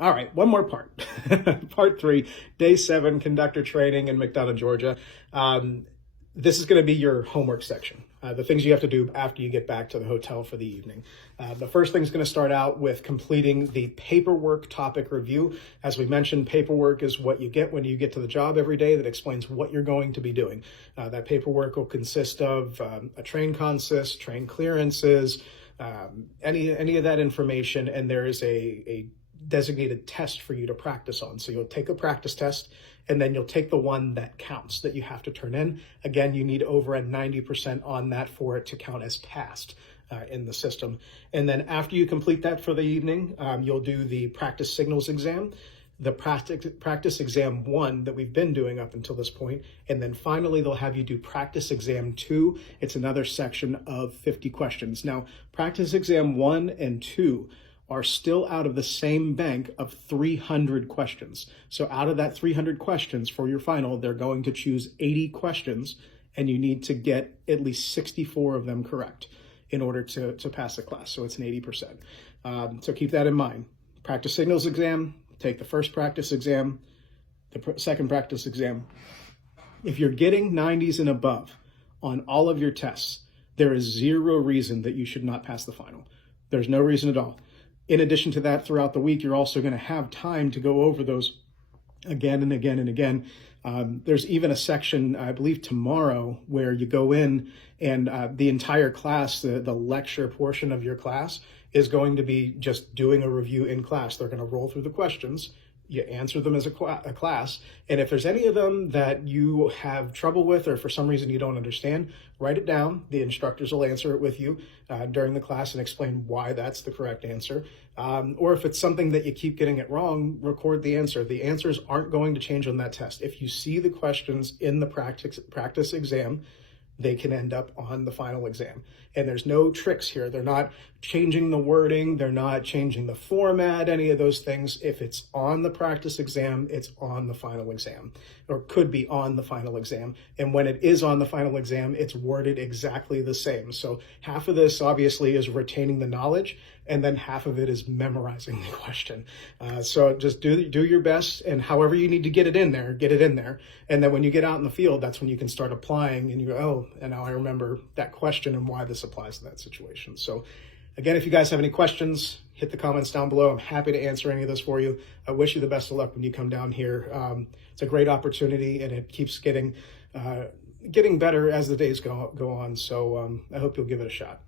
All right, one more part. Part 3, day 7, conductor training in McDonough, Georgia. This is going to be your homework section, the things you have to do after you get back to the hotel for the evening. The first thing is going to start out with completing the paperwork topic review. As we mentioned, paperwork is what you get when you get to the job every day that explains what you're going to be doing. That paperwork will consist of a train consist, train clearances, any of that information, and there is a designated test for you to practice on. So you'll take a practice test, and then you'll take the one that counts that you have to turn in. Again, you need over a 90% on that for it to count as passed in the system. And then after you complete that for the evening, you'll do the practice signals exam, the practice exam 1 that we've been doing up until this point. And then finally, they'll have you do practice exam 2. It's another section of 50 questions. Now, practice exam 1 and 2 are still out of the same bank of 300 questions. So out of that 300 questions for your final, they're going to choose 80 questions, and you need to get at least 64 of them correct in order to pass the class. So it's an 80%. So keep that in mind. Practice signals exam, take the first practice exam, the second practice exam. If you're getting 90s and above on all of your tests, there is zero reason that you should not pass the final. There's no reason at all. In addition to that, throughout the week, you're also going to have time to go over those again and again and again. There's even a section, I believe tomorrow, where you go in and the entire class, the lecture portion of your class, is going to be just doing a review in class. They're going to roll through the questions. You answer them as a class. And if there's any of them that you have trouble with or for some reason you don't understand, write it down. The instructors will answer it with you during the class and explain why that's the correct answer. Or if it's something that you keep getting it wrong, record the answer. The answers aren't going to change on that test. If you see the questions in the practice exam, they can end up on the final exam. And there's no tricks here. They're not changing the wording. They're not changing the format, any of those things. If it's on the practice exam, it's on the final exam, or could be on the final exam. And when it is on the final exam, it's worded exactly the same. So half of this obviously is retaining the knowledge, and then half of it is memorizing the question. So just do your best, and however you need to get it in there, get it in there. And then when you get out in the field, that's when you can start applying and you go, oh, and now I remember that question and why this applies to that situation. So again, if you guys have any questions, hit the comments down below. I'm happy to answer any of this for you. I wish you the best of luck when you come down here. It's a great opportunity, and it keeps getting better as the days go on. So I hope you'll give it a shot.